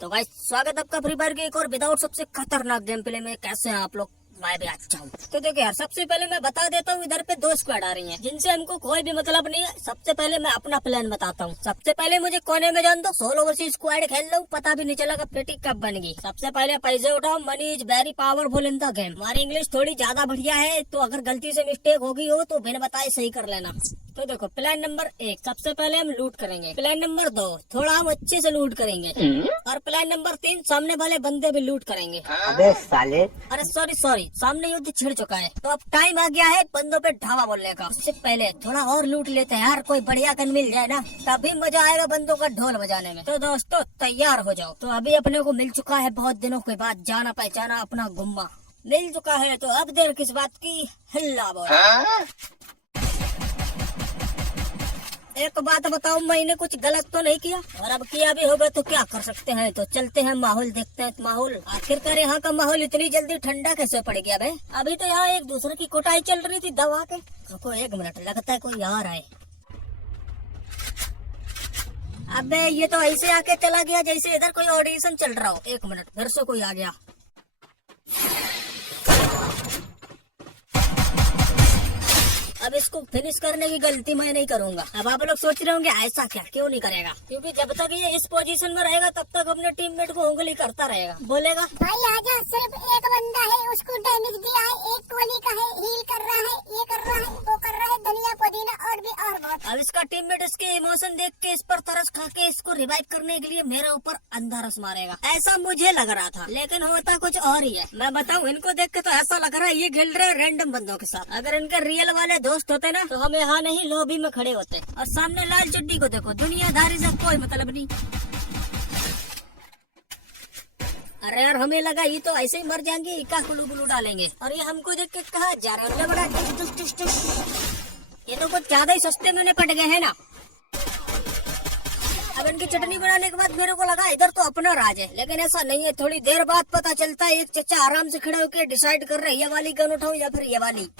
तो भाई स्वागत है आपका फ्री फायर के एक और विदाउट सबसे खतरनाक गेम प्ले में। कैसे हैं आप लोग? मैं भी अच्छा हूँ। तो देखिए यार, सबसे पहले मैं बता देता हूँ, इधर पे 2 स्क्वाड आ रही हैं जिनसे हमको कोई भी मतलब नहीं है। सबसे पहले मैं अपना प्लान बताता हूँ। सबसे पहले मुझे कोने में जान दो, सोलो वर्सेस स्क्वाड खेल लो, पता भी नहीं चला पेटी कब बन गई। सबसे पहले पैसे उठाओ, money is very powerful in the game. हमारी इंग्लिश थोड़ी ज्यादा बढ़िया है, तो अगर गलती से मिस्टेक होगी हो तो बिना बताए सही कर लेना। तो देखो, प्लान नंबर 1, सबसे पहले हम लूट करेंगे। प्लान नंबर 2, थोड़ा हम अच्छे से लूट करेंगे। और प्लान नंबर 3, सामने वाले बंदे भी लूट करेंगे। अबे साले, अरे सॉरी, सामने युद्ध छिड़ चुका है, तो अब टाइम आ गया है बंदों पे ढावा बोलने का। उससे पहले थोड़ा और लूट लेते हैं यार, कोई बढ़िया गन मिल जाए ना, तभी मजा आएगा बंदों का ढोल बजाने में। तो दोस्तों तैयार हो जाओ। तो अभी अपने को मिल चुका है बहुत दिनों के बाद जाना पहचाना अपना गुम्मा मिल चुका है, तो अब देर किस बात की, हल्ला बोल। एक बात बताओ, मैंने कुछ गलत तो नहीं किया? और अब किया भी होगा तो क्या कर सकते हैं। तो चलते हैं, माहौल देखते हैं। माहौल आखिरकार यहाँ का माहौल इतनी जल्दी ठंडा कैसे पड़ गया भाई? अभी तो यहाँ एक दूसरे की कुटाई चल रही थी दवा के। रुको 1 मिनट, लगता है कोई आ रहा है। अबे ये तो ऐसे आके चला गया जैसे इधर कोई ऑडिशन चल रहा हो। 1 मिनट, फिर से कोई आ गया। अब इसको फिनिश करने की गलती मैं नहीं करूंगा। अब आप लोग सोच रहे होंगे ऐसा क्या, क्यों नहीं करेगा? क्योंकि जब तक ये इस पोजीशन में रहेगा तब तक अपने टीममेट को उंगली करता रहेगा, बोलेगा भाई आजा, सिर्फ एक बंदा है, उसको डैमेज दिया है, एक गोली का है, हील कर रहा है, ये कर रहा है, वो कर रहा है, धनिया पुदीना और भी और बहुत। अब इसका टीममेट इसके इमोशन देख के इस पर तरस खा के इसको रिवाइव करने के लिए मेरे ऊपर अंधा रस मारेगा, ऐसा मुझे लग रहा था। लेकिन होता कुछ और ही है। मैं बताऊं, इनको देख के तो ऐसा लग रहा है ये खेल रहे रैंडम बंदों के साथ। अगर इनके रियल वाले दोस्त होते ना तो हम यहाँ नहीं लॉबी में खड़े होते। और सामने लाल चड्डी को देखो, दुनियादारी से कोई मतलब नहीं। अरे यार, हमें लगा ये तो ऐसे ही मर जाएंगे, इका कुलू कुलू डालेंगे। और ये हमको देख के कहा जा रहे हैं बड़ा ये तो कुछ ज्यादा ही सस्ते में पट गए हैं ना। अब इनकी चटनी बनाने के बाद मेरे को लगा इधर तो अपना राज है, लेकिन ऐसा नहीं है। थोड़ी देर बाद पता चलता है एक चचा आराम से खड़े होकर डिसाइड कर रहे हैं ये वाली गन उठाऊं या फिर ये वाली।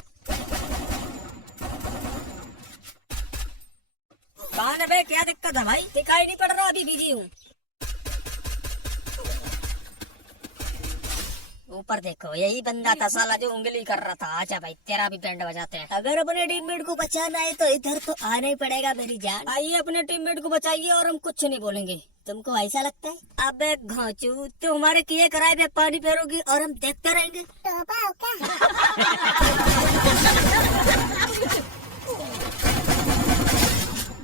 कहाँ है बे, क्या दिक्कत है भाई? दिखाई नहीं पड़ रहा, अभी बिजी हूँ। ऊपर देखो, यही बंदा था साला जो उंगली कर रहा था। आजा भाई, तेरा भी बैंड बजाते हैं। अगर अपने टीममेट को बचाना है तो इधर तो आना ही पड़ेगा मेरी जान। आइए अपने टीममेट को बचाइए और हम कुछ नहीं बोलेंगे। तुमको ऐसा लगता है? अबे घोंचू, तो हमारे किए कराए पे पानी फेरोगी और हम देखते रहेंगे? टोपा हो क्या?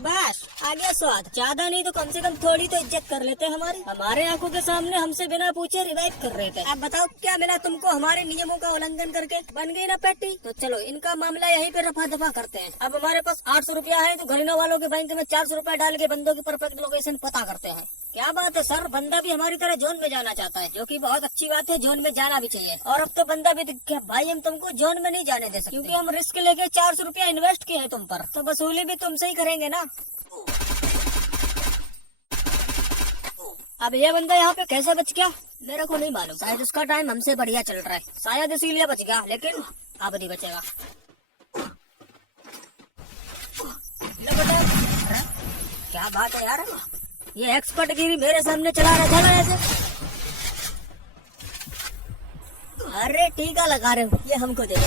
बस आ गया स्वाद। ज्यादा नहीं तो कम से कम थोड़ी तो इज्जत कर लेते हमारी। हमारे आंखों के सामने हमसे बिना पूछे रिवाइव कर रहे थे। अब बताओ क्या मिला तुमको हमारे नियमों का उल्लंघन करके? बन गई ना पैटी? तो चलो इनका मामला यहीं पे रफा दफा करते हैं। अब हमारे पास 800 रुपया है, तो घरेना वालों के बैंक में 400 रुपया डाल के बंदों की परफेक्ट लोकेशन पता करते हैं। क्या बात है सर, बंदा भी हमारी तरह जोन में जाना चाहता है, जो कि बहुत अच्छी बात है। जोन में जाना भी चाहिए। और अब तो बंदा भी दिख गया। भाई हम तुमको जोन में नहीं जाने दे सकते, क्योंकि हम रिस्क लेके 400 रुपया इन्वेस्ट किए हैं तुम पर, तो वसूली भी तुमसे ही करेंगे ना। अब ये बंदा यहाँ पे कैसे बच गया मेरे को नहीं मालूम। शायद उसका टाइम हमसे बढ़िया चल रहा है, शायद इसीलिए बच गया, लेकिन अब नहीं बचेगा। लो बेटा। अरे क्या बात है यार, ये एक्सपर्ट गिरी मेरे सामने चला रहा था ना ऐसे। अरे टीका लगा रहे हो, ये हमको दे दो।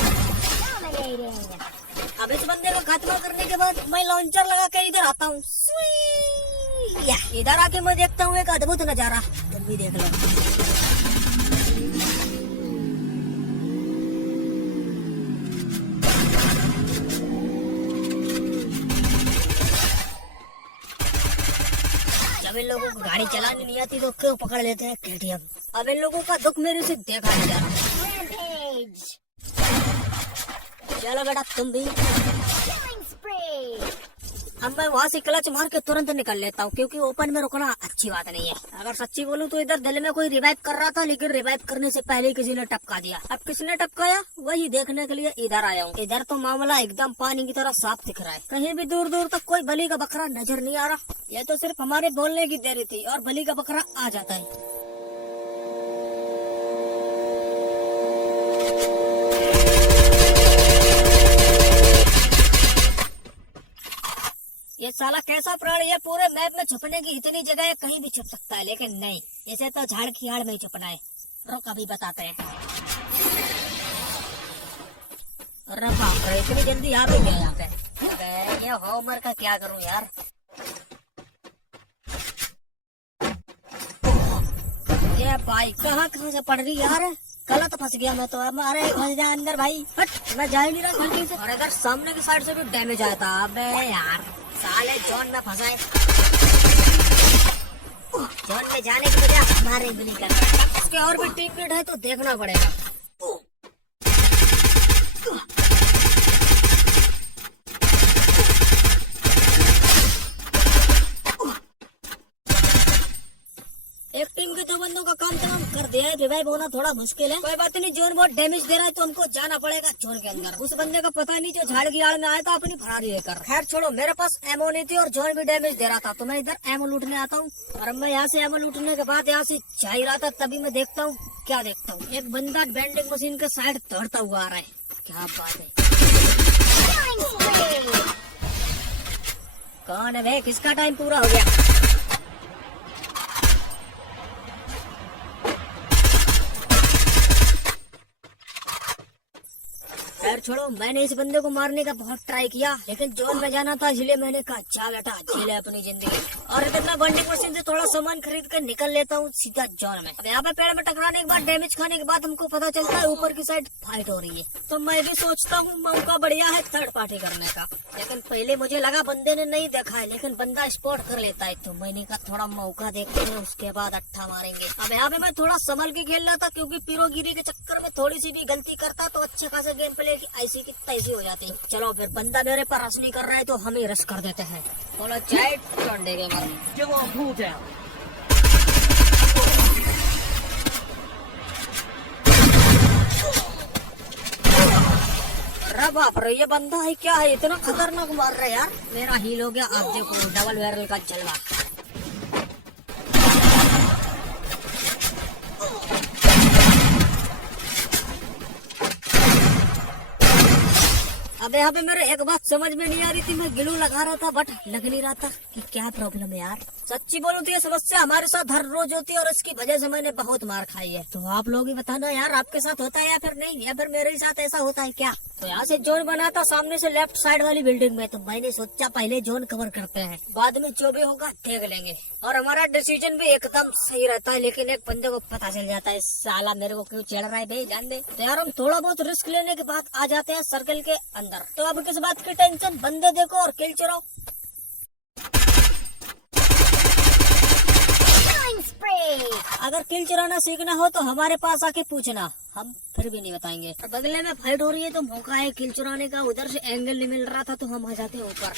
अब इस बंदे को खात्मा करने के बाद मैं लॉन्चर लगा के इधर आता हूँ। इधर आके मैं देखता हूँ एक अद्भुत नजारा, तुम भी देख लो। जब इन लोगों को गाड़ी चलानी नहीं आती तो क्यों पकड़ लेते हैं केटीएम। अब इन लोगों का दुख मेरे से देखा नहीं जा रहा। चलो बेटा तुम भी। अब मैं वहाँ से क्लच मार के तुरंत निकल लेता हूँ, क्योंकि ओपन में रुकना अच्छी बात नहीं है। अगर सच्ची बोलूँ तो इधर दिल में कोई रिवाइव कर रहा था, लेकिन रिवाइव करने से पहले किसी ने टपका दिया। अब किसने टपकाया वही देखने के लिए इधर आया हूँ। इधर तो मामला एकदम पानी की तरह साफ दिख रहा है, कहीं भी दूर दूर तक कोई बलि का बकरा नजर नहीं आ रहा। यह तो सिर्फ हमारे बोलने की देरी थी और बलि का बकरा आ जाता है। ये साला कैसा प्राणी है, पूरे मैप में छुपने की इतनी जगह है, कहीं भी छुप सकता है, लेकिन नहीं, इसे तो झाड़ की आड़ में ही छुपना है। रुक अभी बताते हैं। अरे बाप रे, इतनी जल्दी आ भी गया यहाँ पे। अबे ये होमवर्क का क्या करूं यार। ये भाई कहाँ से पड़ रही यार, गलत फंस गया मैं तो। अब अरे घुस जा अंदर भाई, हट, मैं जा ही नहीं रहा गलती से। और अगर सामने की साइड से भी डैमेज आया था, अबे यार साले जोन में फंसाए। जोन में जाने की वजह हमारे बिली कर रहा है। इसके और भी टीममेट है तो देखना पड़ेगा। एक टीम के 2 बंदों का काम तमाम कर दिया है। रिवाइव होना थोड़ा मुश्किल है, कोई बात नहीं। जोन बहुत डैमेज दे रहा है तो हमको जाना पड़ेगा जोन के अंदर। उस बंदे का पता नहीं जो झाड़ की आड़ में आया था अपनी फरारी लेकर। खैर छोड़ो, मेरे पास एमओ नहीं थी और जोन भी डैमेज दे रहा था, तो मैं इधर एमओ लूटने आता हूँ। और मैं यहाँ से एमओ लूटने के बाद यहाँ से जा ही रहा था, तभी मैं देखता हूँ, क्या देखता हूँ, एक बंदा वेंडिंग मशीन के साइड दौड़ता हुआ आ रहा है। क्या बात है, कौन है वे, किसका टाइम पूरा हो गया। खैर छोड़ो, मैंने इस बंदे को मारने का बहुत ट्राई किया, लेकिन जोन में जाना था, इसलिए मैंने कहा जा बेटा झेले अपनी जिंदगी। और इधर मैं वेंडिंग मशीन से थोड़ा सामान खरीद कर निकल लेता हूँ सीधा जोन में। अब यहाँ पे पेड़ में टकराने के बाद, डैमेज खाने के बाद हमको पता चलता है ऊपर की साइड फाइट हो रही है। तो मैं भी सोचता हूँ मौका बढ़िया है थर्ड पार्टी करने का, लेकिन पहले मुझे लगा बंदे ने नहीं देखा है, लेकिन बंदा स्पॉट कर लेता है, तो मैंने कहा थोड़ा मौका देखते हैं, उसके बाद अट्ठा मारेंगे। अब यहाँ पे मैं थोड़ा संभल के खेल रहा था, क्योंकि पीरोगिरी के चक्कर में थोड़ी सी भी गलती करता तो अच्छे खासे गेम प्ले की ऐसी की तैसी हो जाती। चलो फिर बंदा मेरे पर रश नहीं कर रहा है तो हम ही रश कर देते हैं। बोलो चाहे टोंडे के मार। अरे बाप रे, ये बंदा है क्या है, इतना खतरनाक मार रहा है यार। मेरा हील हो गया, आप देखो डबल बैरल का चलवा। अब यहाँ पे मेरे एक बात समझ में नहीं आ रही थी, मैं ग्लू लगा रहा था बट लग नहीं रहा था कि क्या प्रॉब्लम है यार। सच्ची बोलूं तो ये समस्या हमारे साथ हर रोज होती है और इसकी वजह से मैंने बहुत मार खाई है। तो आप लोग ही बताना यार, आपके साथ होता है या फिर नहीं, या फिर मेरे ही साथ ऐसा होता है क्या। तो यहाँ से जोन बना था सामने से लेफ्ट साइड वाली बिल्डिंग में, तो मैंने सोचा पहले जोन कवर करते हैं, बाद में जो भी होगा देख लेंगे। और हमारा डिसीजन भी एकदम सही रहता है, लेकिन एक बंदे को पता चल जाता है साला मेरे को क्यों चढ़ रहा है भाई, जान दे। तो यार हम थोड़ा बहुत रिस्क लेने के बाद आ जाते हैं सर्कल के अंदर। तो अब किस बात की टेंशन, बंदे देखो और किल चुराओ। अगर किल चुराना सीखना हो तो हमारे पास आके पूछना, हम फिर भी नहीं बताएंगे। और बगले में फाइट हो रही है तो मौका है किल चुराने का, उधर से एंगल नहीं मिल रहा था तो हम आ जाते हैं ऊपर।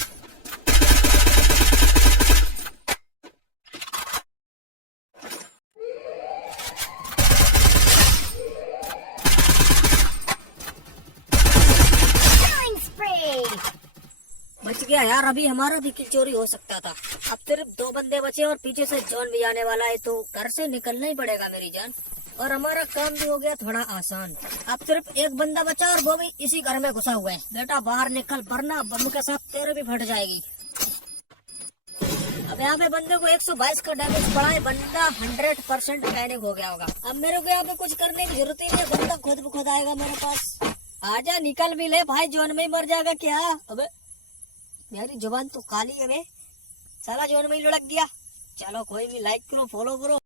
बच गया यार, अभी हमारा भी किल चोरी हो सकता था। अब सिर्फ 2 बंदे बचे और पीछे से जॉन भी आने वाला है, तो घर से निकलना ही पड़ेगा मेरी जान। और हमारा काम भी हो गया थोड़ा आसान। अब सिर्फ एक बंदा बचा और वो भी इसी घर में घुसा हुआ है। बेटा बाहर निकल, वरना बम के साथ तेरे भी फट जाएगी। अब यहाँ पे बंदे को 122 का डैमेज पड़ा है, बंदा 100% पैनिक हो गया होगा। अब मेरे को यहाँ पे कुछ करने की जरूरत ही नहीं, बंदा खुद ब खुद आएगा मेरे पास। आजा निकल भी ले भाई, जोन में ही मर जाएगा क्या। अबे मेरी जुबान तो काली है बे, साला जोन में ही लुढ़क गया। चलो कोई भी, लाइक करो, फॉलो करो।